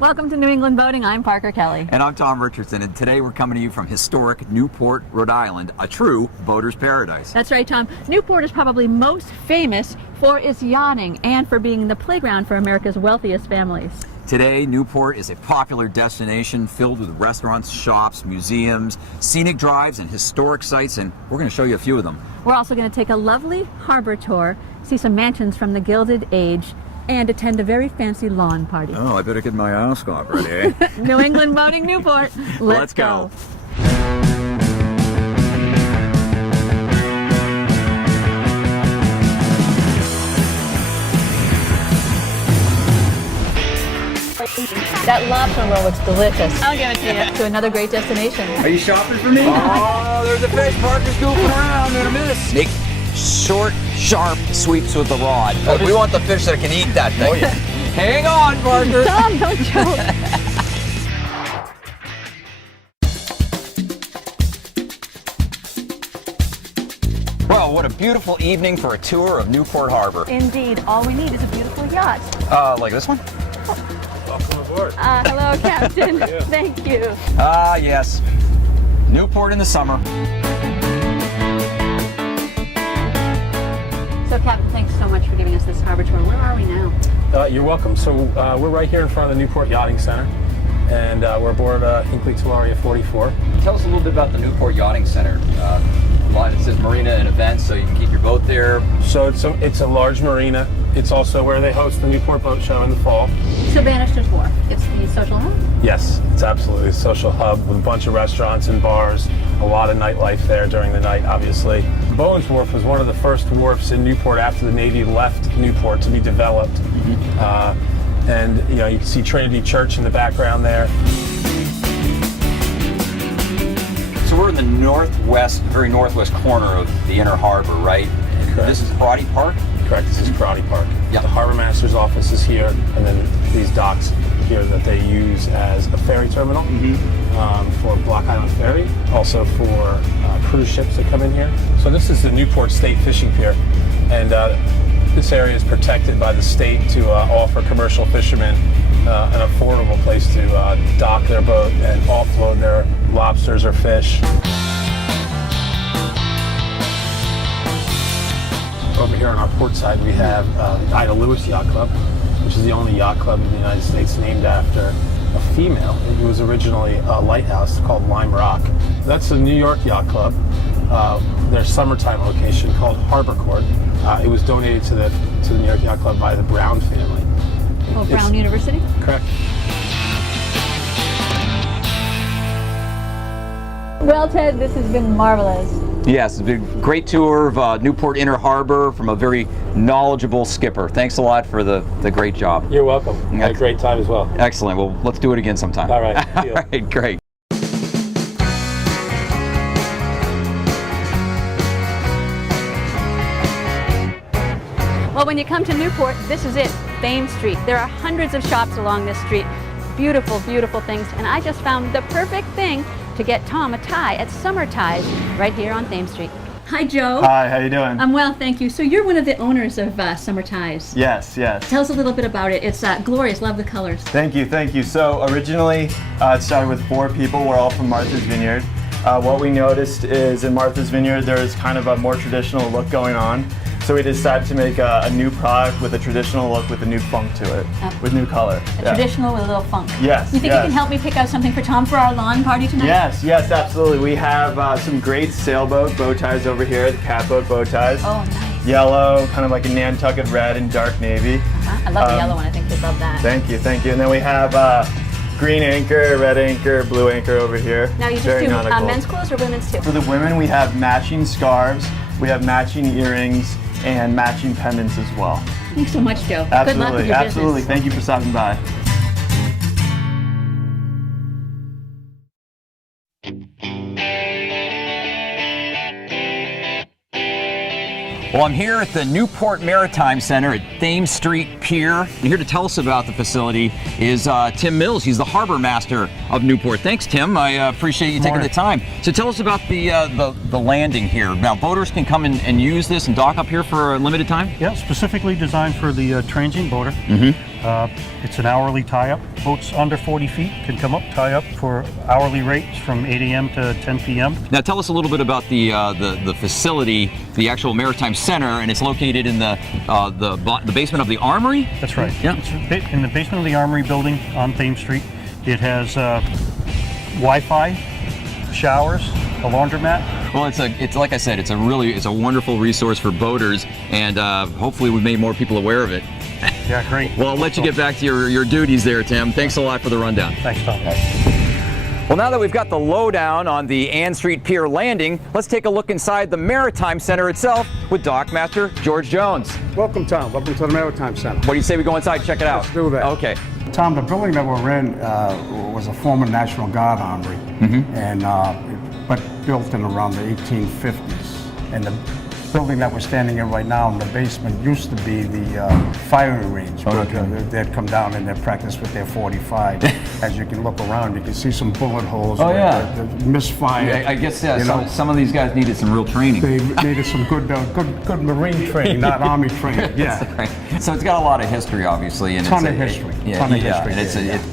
Welcome to New England Boating. I'm Parker Kelly. And I'm Tom Richardson, and today we're coming to you from historic Newport, Rhode Island, a true boater's paradise. That's right, Tom. Newport is probably most famous for its yachting and for being the playground for America's wealthiest families. Today, Newport is a popular destination filled with restaurants, shops, museums, scenic drives, and historic sites, and we're going to show you a few of them. We're also going to take a lovely harbor tour, see some mansions from the Gilded Age, and attend a very fancy lawn party. Oh, I better get my ascot ready, eh? New England Boating Newport. Let's go. That lobster roll looks delicious. I'll give it to you. To another great destination. Are you shopping for me? Oh, there's a fish. Parker's goofing around. Gonna miss. Make short, sharp sweeps with the rod. We want the fish that can eat that thing. Oh, yeah. Hang on, Parker. Tom, don't joke. Well, what a beautiful evening for a tour of Newport Harbor. Indeed. All we need is a beautiful yacht. Like this one? Welcome aboard. Hello, Captain. Yeah. Thank you. Ah, yes. Newport in the summer. So, Captain, thanks so much for giving us this harbor tour. Where are we now? You're welcome. So we're right here in front of the Newport Yachting Center, and we're aboard Hinkley Telaria 44. Tell us a little bit about the Newport Yachting Center. It says marina and events, so you can keep your boat there. So it's a large marina. It's also where they host the Newport Boat Show in the fall. So Bannister's Wharf, it's the social hub? Yes, it's absolutely a social hub with a bunch of restaurants and bars, a lot of nightlife there during the night, obviously. Bowen's Wharf was one of the first wharfs in Newport after the Navy left Newport to be developed. And you know, you can see Trinity Church in the background there. So we're in the northwest, very northwest corner of the inner harbor, right? Correct. This is Karate Park? Correct, this is Karate Park. Yep. The harbor master's office is here, and then these docks here that they use as a ferry terminal for Block Island Ferry, also for cruise ships that come in here. So this is the Newport State Fishing Pier, and this area is protected by the state to offer commercial fishermen an affordable place to dock their boat and offload their lobsters or fish. Over here on our port side, we have the Ida Lewis Yacht Club, which is the only yacht club in the United States named after a female. It was originally a lighthouse called Lime Rock. That's the New York Yacht Club. Their summertime location called Harbor Court. It was donated to the New York Yacht Club by the Brown family. Oh, Brown University? Correct. Well, Ted, this has been marvelous. Yes, it's been a great tour of Newport Inner Harbor from a very knowledgeable skipper. Thanks a lot for the great job. You're welcome. Had a great time as well. Excellent. Well, let's do it again sometime. All right. All right, great. Well, when you come to Newport, this is it, Thames Street. There are hundreds of shops along this street. Beautiful, beautiful things. And I just found the perfect thing to get Tom a tie at Summer Ties right here on Thames Street. Hi, Joe. Hi, how you doing? I'm well, thank you. So you're one of the owners of Summer Ties. Yes, yes. Tell us a little bit about it. It's glorious. Love the colors. Thank you, thank you. So originally it started with 4 people. We're all from Martha's Vineyard. What we noticed is in Martha's Vineyard there's kind of a more traditional look going on. So we decided to make a new product with a traditional look with a new funk to it, with new color. Traditional with a little funk. Yes. You think you can help me pick out something for Tom for our lawn party tonight? Yes, yes, absolutely. We have some great sailboat bow ties over here, the catboat bow ties. Oh, nice. Yellow, kind of like a Nantucket red and dark navy. I love the yellow one. I think you'd love that. Thank you, thank you. And then we have green anchor, red anchor, blue anchor over here. Now you just Very do nautical. men's clothes or women's too? For the women, we have matching scarves, we have matching earrings, and matching pendants as well. Thanks so much, Joe. Absolutely, Good luck with your absolutely. business. Thank you for stopping by. Well, I'm here at the Newport Maritime Center at Thames Street Pier. And here to tell us about the facility is Tim Mills. He's the harbor master of Newport. Thanks, Tim. I appreciate you taking the time. So tell us about the landing here. Now, boaters can come and use this and dock up here for a limited time? Yeah, specifically designed for the transient boater. It's an hourly tie-up. Boats under 40 feet can come up, tie up for hourly rates from 8 a.m. to 10 p.m. Now tell us a little bit about the facility, the actual Maritime Center, and it's located in the basement of the Armory? That's right. Yeah. It's in the basement of the Armory building on Thames Street. It has Wi-Fi, showers, a laundromat. Well, it's like I said, it's a wonderful resource for boaters, and hopefully we've made more people aware of it. Yeah, great. Well, I'll let you get back to your duties there, Tim. Thanks a lot for the rundown. Thanks, Tom. Well, now that we've got the lowdown on the Ann Street Pier landing, let's take a look inside the Maritime Center itself with Dockmaster George Jones. Welcome, Tom. Welcome to the Maritime Center. What do you say we go inside and check it out? Let's do that. Okay. Tom, the building that we're in was a former National Guard armory, and but built in around the 1850s. And the building that we're standing in right now in the basement used to be the firing range. They'd come down and they'd practice with their 45. As you can look around, you can see some bullet holes. Oh, yeah. The misfire. I guess some of these guys needed some real training. They needed some good Marine training, not Army training. Yeah. Right. So it's got a lot of history, obviously, and Ton of history.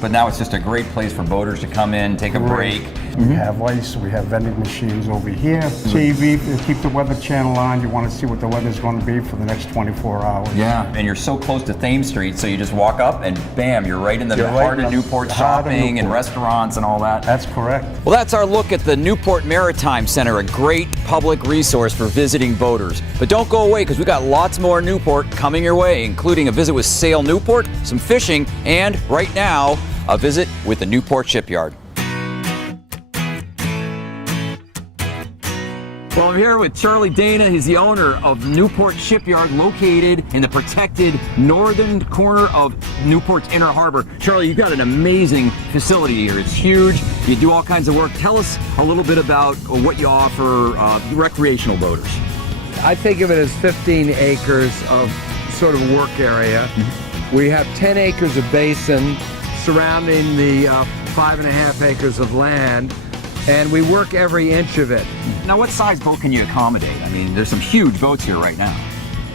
But now it's just a great place for boaters to come in, take a break. We have ice, we have vending machines over here. TV, keep the Weather Channel on. You want to see what the weather's going to be for the next 24 hours. Yeah, and you're so close to Thames Street, so you just walk up and bam, you're right in the heart of Newport, shopping and restaurants and all that. That's correct. Well, that's our look at the Newport Maritime Center, a great public resource for visiting boaters. But don't go away, because we got lots more Newport coming your way, including a visit with Sail Newport, some fishing, and right now, a visit with the Newport Shipyard. Well, I'm here with Charlie Dana. He's the owner of Newport Shipyard, located in the protected northern corner of Newport's Inner Harbor. Charlie, you've got an amazing facility here. It's huge. You do all kinds of work. Tell us a little bit about what you offer recreational boaters. I think of it as 15 acres of sort of work area. We have 10 acres of basin surrounding the 5.5 acres of land, and we work every inch of it. Now, what size boat can you accommodate? I mean, there's some huge boats here right now.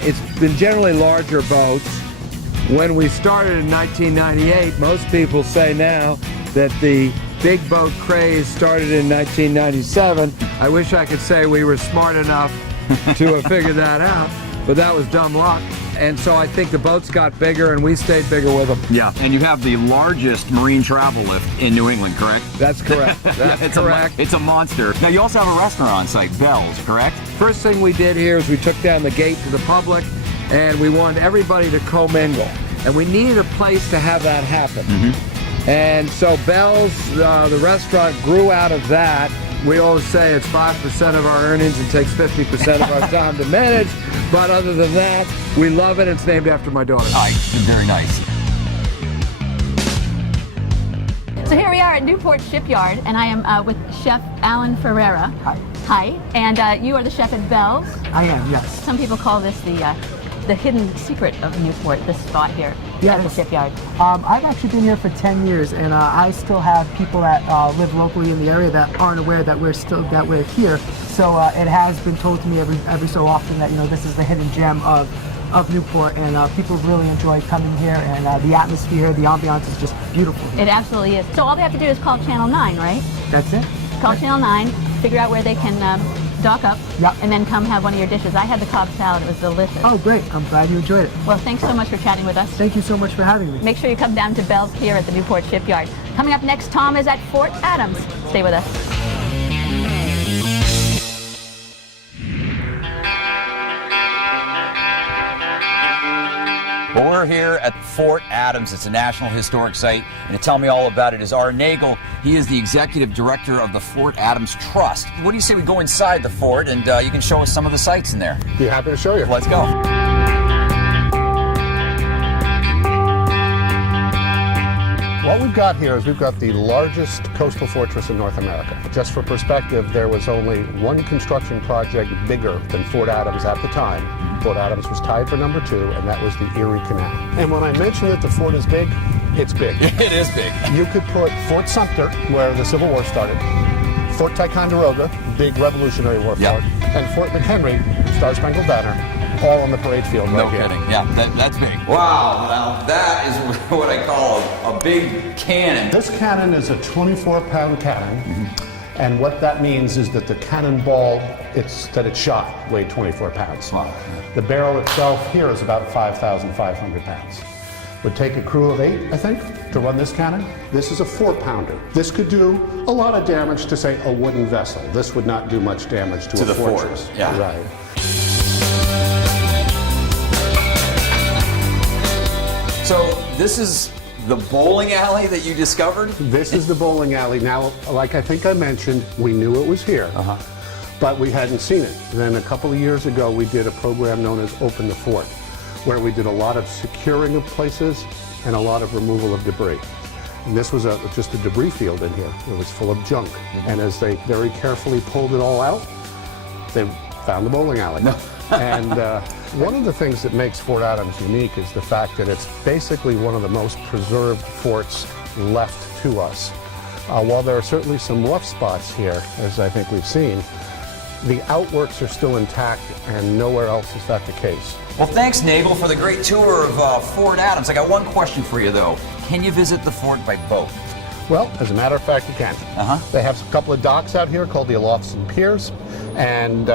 It's been generally larger boats. When we started in 1998, most people say now that the big boat craze started in 1997. I wish I could say we were smart enough to have figured that out, but that was dumb luck. And so I think the boats got bigger and we stayed bigger with them. Yeah, and you have the largest marine travel lift in New England, correct? That's correct. That's correct. It's a monster. Now, you also have a restaurant on site, Bell's, correct? First thing we did here is we took down the gate to the public, and we wanted everybody to commingle. And we needed a place to have that happen. And so Bell's, the restaurant, grew out of that. We always say it's 5% of our earnings and takes 50% of our time to manage. But other than that, we love it. It's named after my daughter. Very nice. So here we are at Newport Shipyard, and I am with Chef Alan Ferreira. Hi. And you are the chef at Bell's. I am, yes. Some people call this the hidden secret of Newport, this spot here at the shipyard. I've actually been here for 10 years, and I still have people that live locally in the area that aren't aware that we're here. So it has been told to me every so often that this is the hidden gem of Newport, and people really enjoy coming here, and the atmosphere, the ambiance is just beautiful. It absolutely is. So all they have to do is call Channel 9, right? That's it. Call Channel 9, figure out where they can dock up, Yep. and then come have one of your dishes. I had the Cobb salad. It was delicious. Oh, great. I'm glad you enjoyed it. Well, thanks so much for chatting with us. Thank you so much for having me. Make sure you come down to Bell's Pier at the Newport Shipyard. Coming up next, Tom is at Fort Adams. Stay with us. Well, we're here at Fort Adams. It's a National Historic Site, and to tell me all about it is Art Nagel. He is the Executive Director of the Fort Adams Trust. What do you say we go inside the fort, and you can show us some of the sights in there? Be happy to show you. Let's go. What we've got here is we've got the largest coastal fortress in North America. Just for perspective, there was only one construction project bigger than Fort Adams at the time. Fort Adams was tied for number 2, and that was the Erie Canal. And when I mention that the fort is big, it's big. It is big. You could put Fort Sumter, where the Civil War started, Fort Ticonderoga, big Revolutionary War fort, and Fort McHenry, Star Spangled Banner, all on the parade field No right here. kidding. Yeah, that's big. Wow, now that is what I call a big cannon. This cannon is a 24-pound cannon, and what that means is that the cannonball that it shot weighed 24 pounds. Wow. The barrel itself here is about 5,500 pounds. Would take a crew of 8, I think, to run this cannon. This is a 4-pounder. This could do a lot of damage to, say, a wooden vessel. This would not do much damage to a the fort, fortress. yeah. Right. So this is the bowling alley that you discovered? This is the bowling alley. Now, like I think I mentioned, we knew it was here, but we hadn't seen it. Then a couple of years ago, we did a program known as Open the Fort, where we did a lot of securing of places and a lot of removal of debris. And this was just a debris field in here. It was full of junk. And as they very carefully pulled it all out, they found the bowling alley. And one of the things that makes Fort Adams unique is the fact that it's basically one of the most preserved forts left to us. While there are certainly some rough spots here, as I think we've seen, the outworks are still intact, and nowhere else is that the case. Well, thanks, Nagel, for the great tour of Fort Adams. I got one question for you, though. Can you visit the fort by boat? Well, as a matter of fact, you can. They have a couple of docks out here called the Alofts and Piers, and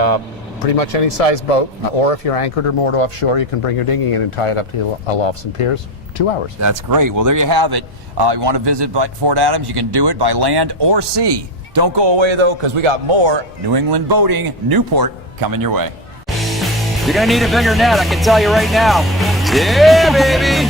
pretty much any size boat, or if you're anchored or moored offshore, you can bring your dinghy in and tie it up to the Alofts and Piers. 2 hours. That's great. Well, there you have it. You want to visit Fort Adams, you can do it by land or sea. Don't go away, though, because we got more New England boating, Newport, coming your way. You're going to need a bigger net, I can tell you right now. Yeah, baby!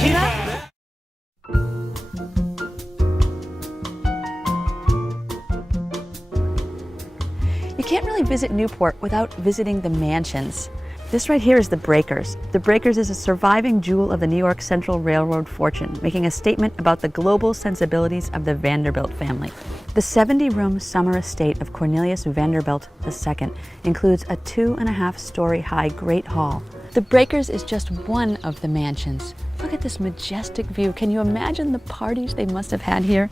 You can't really visit Newport without visiting the mansions. This right here is the Breakers. The Breakers is a surviving jewel of the New York Central Railroad fortune, making a statement about the global sensibilities of the Vanderbilt family. The 70-room summer estate of Cornelius Vanderbilt II includes a 2.5-story high Great Hall. The Breakers is just one of the mansions. Look at this majestic view. Can you imagine the parties they must have had here?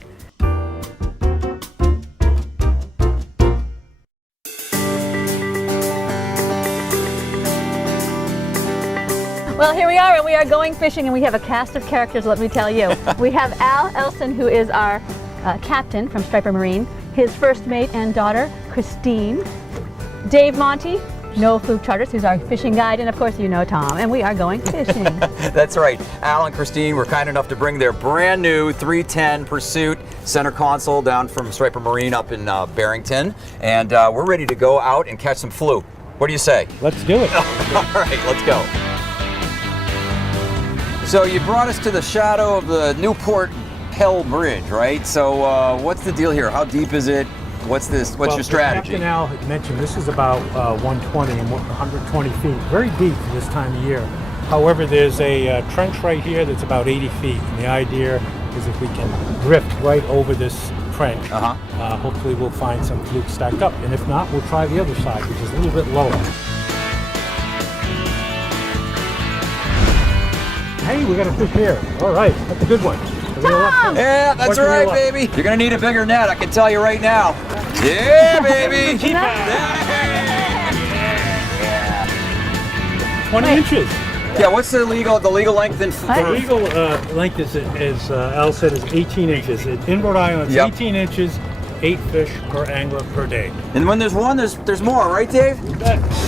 Well, here we are, and we are going fishing, and we have a cast of characters, let me tell you. We have Al Elson, who is our captain from Striper Marine, his first mate and daughter, Christine, Dave Monty, No Fluke Charters, who's our fishing guide, and of course you know Tom, and we are going fishing. That's right. Al and Christine were kind enough to bring their brand new 310 Pursuit center console down from Striper Marine up in Barrington, and we're ready to go out and catch some fluke. What do you say? Let's do it. All right, let's go. So you brought us to the shadow of the Newport Pell Bridge, right? So what's the deal here? How deep is it? What's this? What's your strategy? Captain Al had mentioned this is about 120 and 120 feet, very deep for this time of year. However, there's a trench right here that's about 80 feet, and the idea is if we can drift right over this trench, hopefully we'll find some fluke stacked up, and if not, we'll try the other side, which is a little bit lower. Hey, we got a fish here. All right, that's a good one. Yeah, that's right, baby. You're gonna need a bigger net, I can tell you right now. Yeah, baby. Keep it. 20 inches. Yeah, what's the legal length in The legal length is, as Al said, is 18 inches. In Rhode Island, it's 18 inches, 8 fish per angler per day. And when there's one, there's more, right, Dave?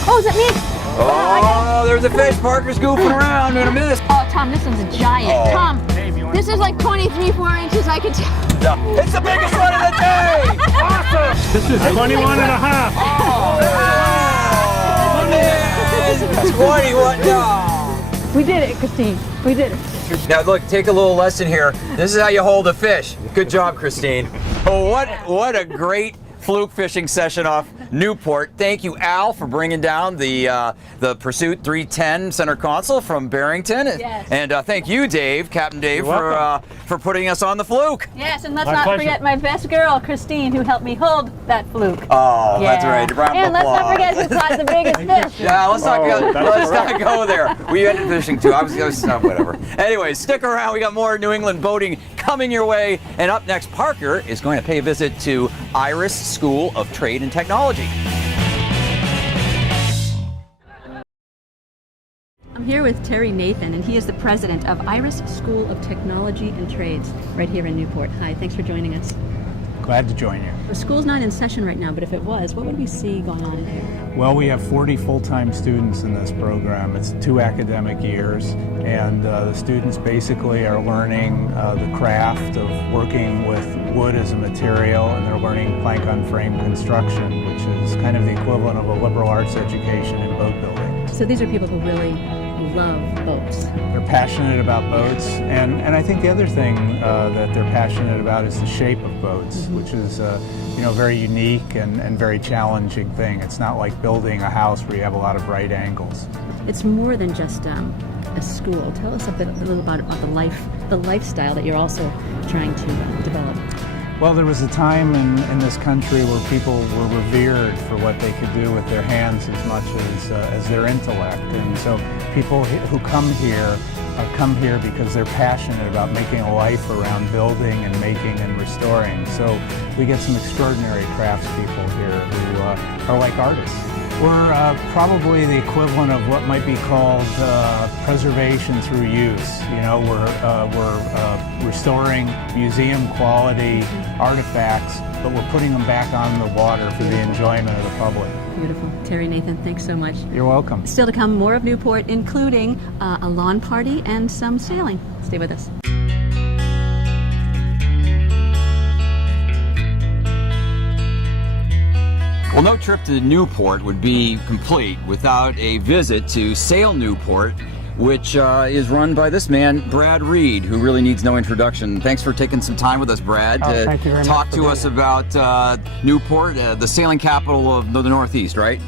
Oh, is that me? Oh, there's a fish. Parker's goofing around in a minute. Oh, Tom, this one's a giant. Oh. Tom, this is like 23-4 inches, I could tell. It's the biggest one of the day! Awesome! This is 21 and a half. Oh, man. 21, no. We did it, Christine. We did it. Now look, take a little lesson here. This is how you hold a fish. Good job, Christine. Oh, what a great fluke fishing session off Newport. Thank you, Al, for bringing down the Pursuit 310 center console from Barrington. Yes. And thank you, Dave, Captain Dave, for putting us on the fluke. Yes, and let's My not pleasure. forget my best girl, Christine, who helped me hold that fluke. Oh, that's right. Round of And let's not applause. forget who caught the biggest fish. Yeah, let's not go there. We ended fishing too. I was whatever. Anyways, stick around. We got more New England boating coming your way. And up next, Parker is going to pay a visit to Iris School of Trade and Technology. here with Terry Nathan, and he is the president of Iris School of Technology and Trades right here in Newport. Hi, thanks for joining us. Glad to join you. The school's not in session right now, but if it was, what would we see going on in here? Well, we have 40 full-time students in this program. It's 2 academic years, and the students basically are learning the craft of working with wood as a material, and they're learning plank-on-frame construction, which is kind of the equivalent of a liberal arts education in boat building. So these are people who really love boats. They're passionate about boats, and I think the other thing that they're passionate about is the shape of boats, which is very unique and very challenging thing. It's not like building a house where you have a lot of right angles. It's more than just a school. Tell us a little about the lifestyle that you're also trying to develop. Well, there was a time in this country where people were revered for what they could do with their hands as much as their intellect. And so people who come here because they're passionate about making a life around building and making and restoring. So we get some extraordinary craftspeople here who are like artists. We're probably the equivalent of what might be called preservation through use. We're restoring museum quality artifacts, but we're putting them back on the water for the enjoyment of the public. Beautiful. Terry Nathan, thanks so much. You're welcome. Still to come, more of Newport, including a lawn party and some sailing. Stay with us. Well, no trip to Newport would be complete without a visit to Sail Newport, which is run by this man, Brad Reed, who really needs no introduction. Thanks for taking some time with us, Brad, thank you very talk much to us about Newport, the sailing capital of the Northeast, right?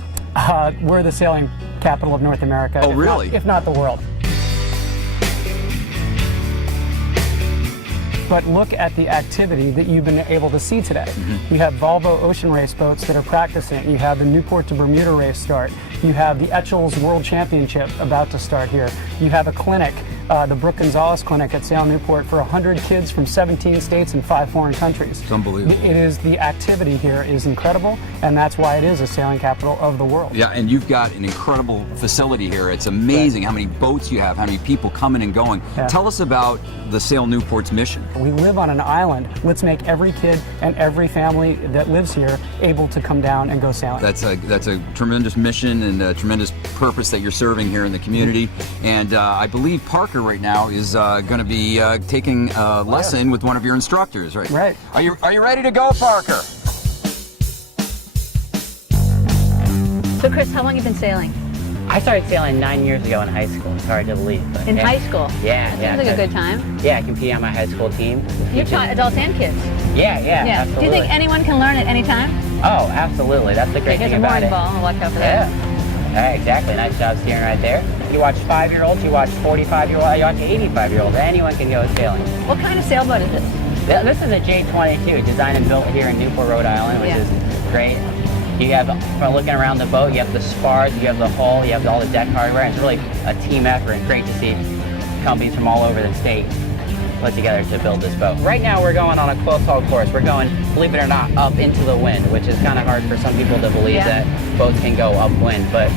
We're the sailing capital of North America. Oh, really? If not the world. But look at the activity that you've been able to see today. You have Volvo ocean race boats that are practicing. You have the Newport to Bermuda race start. You have the Etchells World Championship about to start here. You have a clinic, the Brooke Gonzalez Clinic at Sail Newport for 100 kids from 17 states and 5 foreign countries. It's unbelievable. It is, the activity here is incredible, and that's why it is a sailing capital of the world. Yeah, and you've got an incredible facility here. It's amazing how many boats you have, how many people coming and going. Yeah. Tell us about the Sail Newport's mission. We live on an island. Let's make every kid and every family that lives here able to come down and go sailing. That's a tremendous mission and a tremendous purpose that you're serving here in the community. And I believe Parker right now is going to be taking a lesson with one of your instructors, right? Right. Are you ready to go, Parker? So Chris, how long have you been sailing? I started sailing 9 years ago in high school. It's hard to believe. But In yeah. high school? Yeah, That yeah. sounds like a good time. Yeah, I competed on my high school team. You taught adults and kids. Yeah, absolutely. Do you think anyone can learn at any time? Oh, absolutely. That's the great Here's thing a about mooring it. ball. I'll watch out for that. Yeah. Exactly. Nice job steering right there. You watch 5-year-olds, you watch 45-year-olds, you watch 85-year-olds. Anyone can go sailing. What kind of sailboat is this? This is a J22, designed and built here in Newport, Rhode Island, which is great. You have, from looking around the boat, you have the spars, you have the hull, you have all the deck hardware. It's really a team effort, and great to see companies from all over the state put together to build this boat. Right now we're going on a close haul course. We're going, believe it or not, up into the wind, which is kind of hard for some people to believe that boats can go upwind. But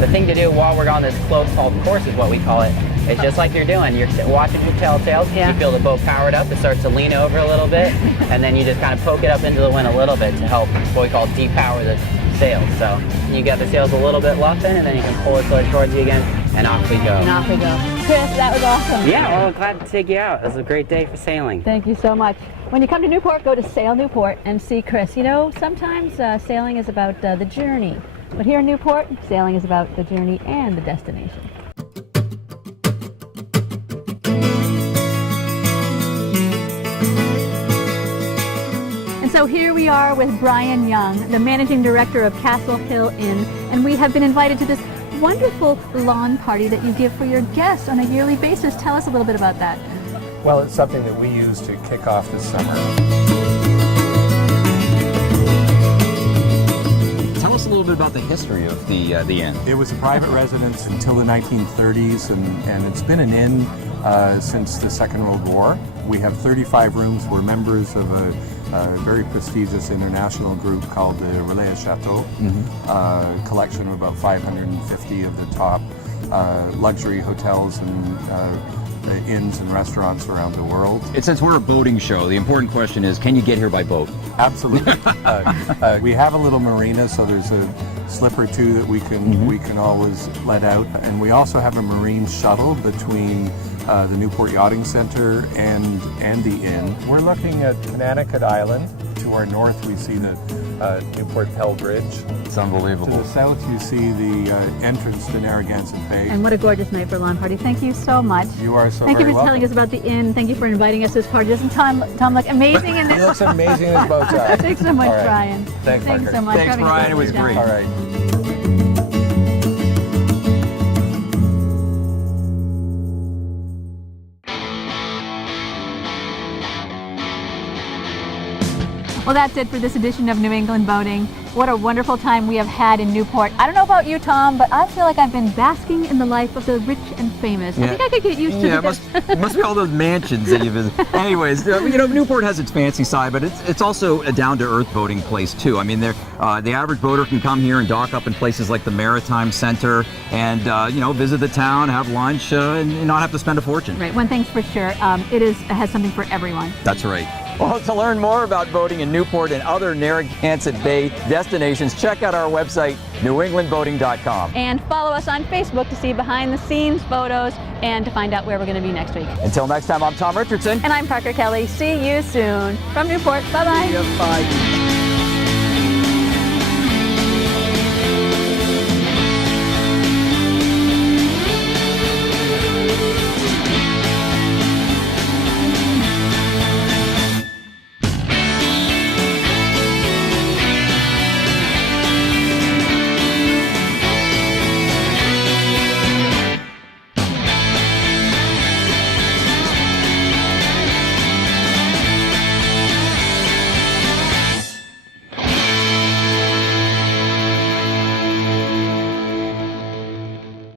the thing to do while we're on this close haul course is what we call it. It's just like you're doing. You're watching your telltales. You feel the boat powered up. It starts to lean over a little bit, and then you just kind of poke it up into the wind a little bit to help what we call depower the sails. So you got the sails a little bit luffing, and then you can pull it towards you again, and off we go. And off we go. Chris, that was awesome. Yeah, well, glad to take you out. It was a great day for sailing. Thank you so much. When you come to Newport, go to Sail Newport and see Chris. You know, sometimes sailing is about the journey, but here in Newport, sailing is about the journey and the destination. So here we are with Brian Young, the managing director of Castle Hill Inn, and we have been invited to this wonderful lawn party that you give for your guests on a yearly basis. Tell us a little bit about that. Well, it's something that we use to kick off the summer. Tell us a little bit about the history of the inn. It was a private residence until the 1930s, and it's been an inn since the Second World War. We have 35 rooms. We're members of a very prestigious international group called the Relais Chateau, collection of about 550 of the top luxury hotels and inns and restaurants around the world. Since we're a boating show, the important question is, can you get here by boat? Absolutely. We have a little marina, so there's a slip or two that we can always let out, and we also have a marine shuttle between the Newport Yachting Center and the inn. We're looking at Connecticut Island. To our north, we see the Newport Pell Bridge. It's unbelievable. To the south, you see the entrance to Narragansett Bay. And what a gorgeous night for a lawn party. Thank you so much. You are so Thank you very for welcome. telling us about the inn. Thank you for inviting us to this party. Doesn't Tom look amazing in He this? looks amazing in his bow tie. Thanks so much, All right. Brian. Thanks, Parker. so much. Thanks, for having Brian. us. It was great. All right. Well, that's it for this edition of New England Boating. What a wonderful time we have had in Newport. I don't know about you, Tom, but I feel like I've been basking in the life of the rich and famous. I think I could get used to this. It must be all those mansions that you've been. Anyways, Newport has its fancy side, but it's also a down-to-earth boating place too. I mean, the average boater can come here and dock up in places like the Maritime Center and visit the town, have lunch, and not have to spend a fortune. Right. One thing's for sure, it has something for everyone. That's right. Well, to learn more about boating in Newport and other Narragansett Bay destinations, check out our website, newenglandboating.com. And follow us on Facebook to see behind-the-scenes photos and to find out where we're going to be next week. Until next time, I'm Tom Richardson. And I'm Parker Kelly. See you soon. From Newport. Bye-bye. Bye.